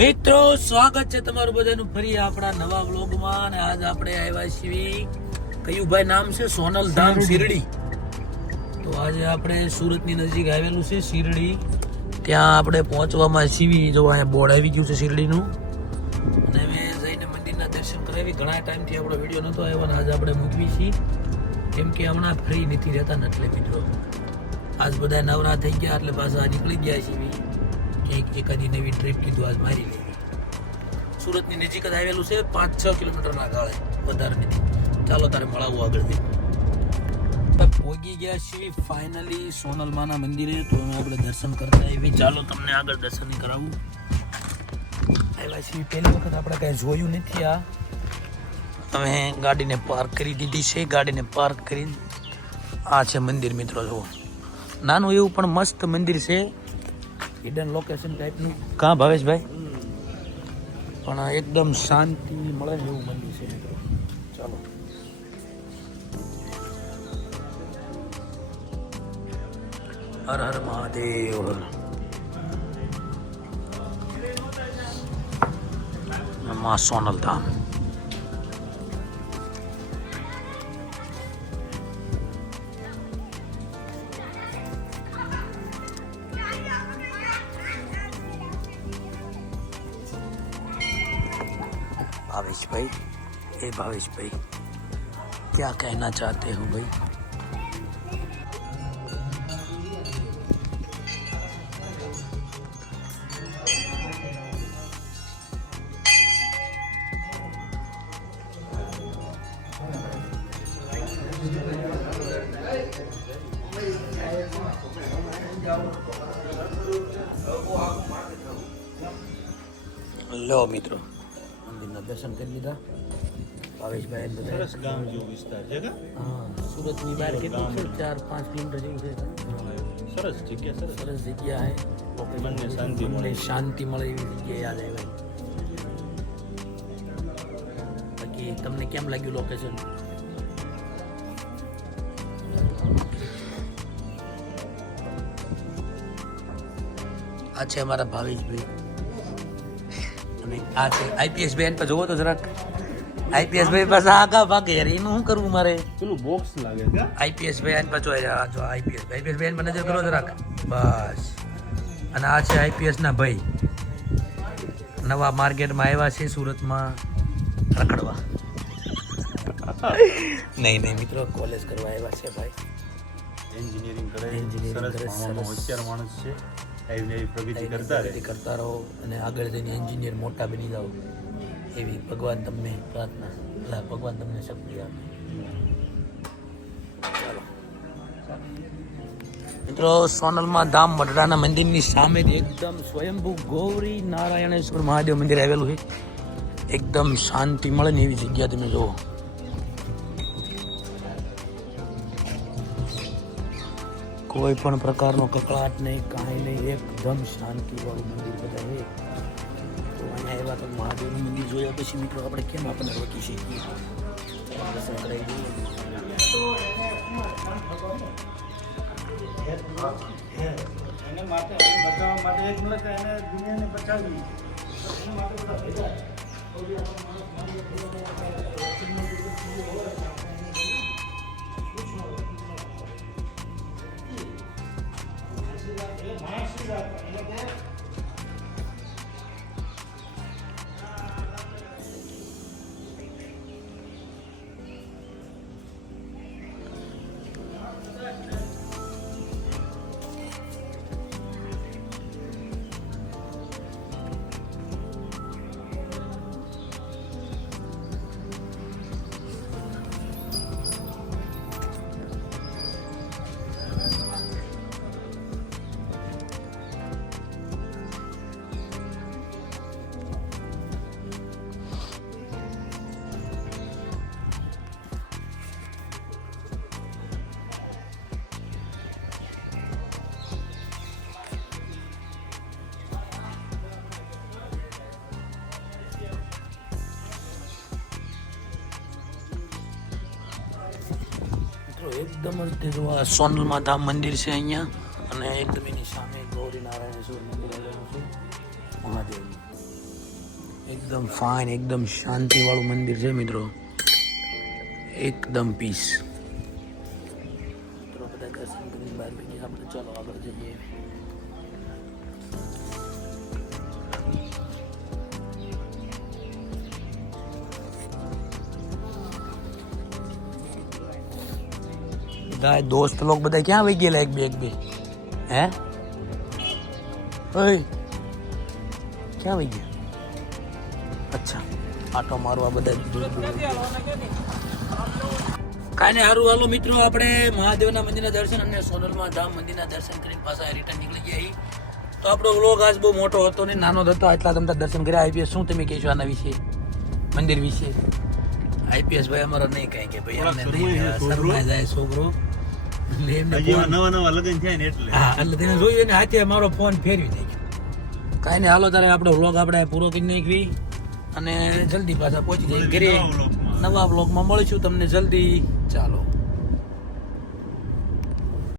મિત્રો સ્વાગત છે તમારું બધાનું ફરી આપણા નવા વ્લોગમાં. અને આજ આપણે આવ્યા છીએ, કયુંભાઈ નામ છે, સોનલધામ શિરડી. તો આજે આપણે સુરતની નજીક આવેલું છે શિરડી, ત્યાં આપણે પહોંચવામાં છીએ. જો અહીંયા બોર્ડ આવી ગયું છે શિરડીનું, અને અમે જઈને મંદિરના દર્શન કરાવી. ઘણા ટાઈમથી આપણો વિડીયો નહોતો આવ્યો અને આજે આપણે મૂકવી છીએ, કેમ કે હમણાં ફ્રી નથી રહેતા ને એટલે મિત્રો આજ બધા નવરા થઈ ગયા એટલે પાછા નીકળી ગયા છીએ. એકાદી નવી ટ્રીપ કીધું આજ મારી લેવી. સુરતની નજીક જ આવેલું છે, 5-6 કિલોમીટરના ગાળે, વધારે નથી. ચાલો તારે મળાવું આગળથી. પહોંચી ગયા છીએ ફાઇનલી સોનલમાના મંદિરે. તો આપણે દર્શન કરતા આવી. ચાલો તમને આગળ દર્શન કરાવું. આવ્યા છીએ પહેલી વખત, આપણે કાંઈ જોયું નથી. અમે ગાડીને પાર્ક કરી દીધી છે. ગાડીને પાર્ક કરી આ છે મંદિર મિત્રો. જુઓ, નાનું એવું પણ મસ્ત મંદિર છે, હિડન લોકેશન ટાઈપનું. કાં ભાવેશભાઈ? પણ એકદમ શાંતિ મળે એવું મંદિર છે મિત્રો. ચાલો હર હર મહાદેવ. મા સોનલધામ. भावेश भाई, हे भावेश भाई, क्या कहना चाहते हो भाई? लो मित्रों, મંદિરના દર્શન કરી લીધા. ભાવેશભાઈ બધા સરસ ગામ જેવું વિસ્તાર છે. હા, સુરતની બહાર કેટલું છે? 4-5 કિલોમીટર જેવું છે. સરસ જગ્યા, સરસ જગ્યા છે. મનને શાંતિ મળે એવી જગ્યાએ યાદ આવે. બાકી તમને કેમ લાગ્યું લોકેશન? આ છે અમારા ભાવેશભાઈ, અને આ છે આઈપીએસ બેન. પર જોવો તો જરાક આઈપીએસ ભાઈ પાસે આગા ભાગે યાર, એનું શું કરવું મારે? પેલું બોક્સ લાગે છે. આઈપીએસ બેન પર જો આઈપીએસ બેન પર નજર કરો જરાક, બસ. અને આ છે આઈપીએસ ના ભાઈ, નવા માર્કેટમાં આવ્યા છે સુરતમાં રખડવા. નહીં મિત્રો, કોલેજ કરવા આવ્યા છે ભાઈ. એન્જિનિયરિંગ કરે, હોશિયાર માણસ છે. પ્રગતિ કરતા રહો અને આગળ જઈને એન્જિનિયર મોટા બની જાઓ એવી ભગવાન તમને પ્રાર્થના, ભગવાન તમને શક્તિ આપે. ચાલો મિત્રો, સોનલમાં ધામ મઢડાના મંદિરની સામે એકદમ સ્વયંભૂ ગૌરી નારાયણેશ્વર મહાદેવ મંદિર આવેલું છે. એકદમ શાંતિ મળે ને એવી જગ્યા તમે જુઓ. કોઈ પણ પ્રકારનો કકળાટ નહીં, કાંઈ નહીં, એકદમ શાંતિવાળું મંદિર બધા છે. તો અહીંયા એવા તો મહાદેવનું મંદિર જોયા પછી મિત્રો આપણે કેમ આપણને રોકી શકીએ? દર્શન કરાવી દઈએ. એને માટે બચાવવા માટે એક મળે એને દુનિયાને બચાવવી, એના માટે બધા ભેગા. એકદમ જ સોનલમાં ધામ મંદિર છે અહીંયા, અને એકદમ એની સામે ગૌરી નારાયણેશ્વર મંદિર આવેલું છે મહાદેવનું. એકદમ ફાઇન, એકદમ શાંતિ વાળું મંદિર છે મિત્રો, એકદમ પીસ. મિત્રો બધા દર્શન કરીને બહાર નીકળી આપણે, ચાલો આગળ જઈએ. બધા દોસ્ત લોગ બધા ક્યાં વહી ગયેલા એક બે હે? ઓય ક્યાં વહી ગયા? અચ્છા, આટો મારવા બધા. કાંઈ ને સારું, હાલો મિત્રો આપણે મહાદેવના મંદિરના દર્શન અને સોનલમાં ધામ મંદિરના દર્શન કરીને પાછા રિટર્ન નીકળી ગયા. તો આપણો વ્લોગ આજ બહુ મોટો હતો ને નાનો હતો, એટલા તમને દર્શન કર્યા. આઈપીએસ શું તમે કહેશો આના વિશે, મંદિર વિશે? આઈપીએસ ભાઈ અમારો નહીં કહે કે ભાઈ અમને નહીં શરમાઈ જાય છોકરો, એટલે એમને નવા લગ્ન થયા ને એટલે હા, એટલે તેને જોયું ને હાથે મારો ફોન ફેરવી નાખ્યો. કાંઈ નહીં, હાલો તારે આપણો વ્લોગ આપણે પૂરો કરી નાખવી અને જલ્દી પાછા પહોંચી જઈએ ઘરે. નવા વ્લોગમાં મળીશું તમને જલ્દી. ચાલો.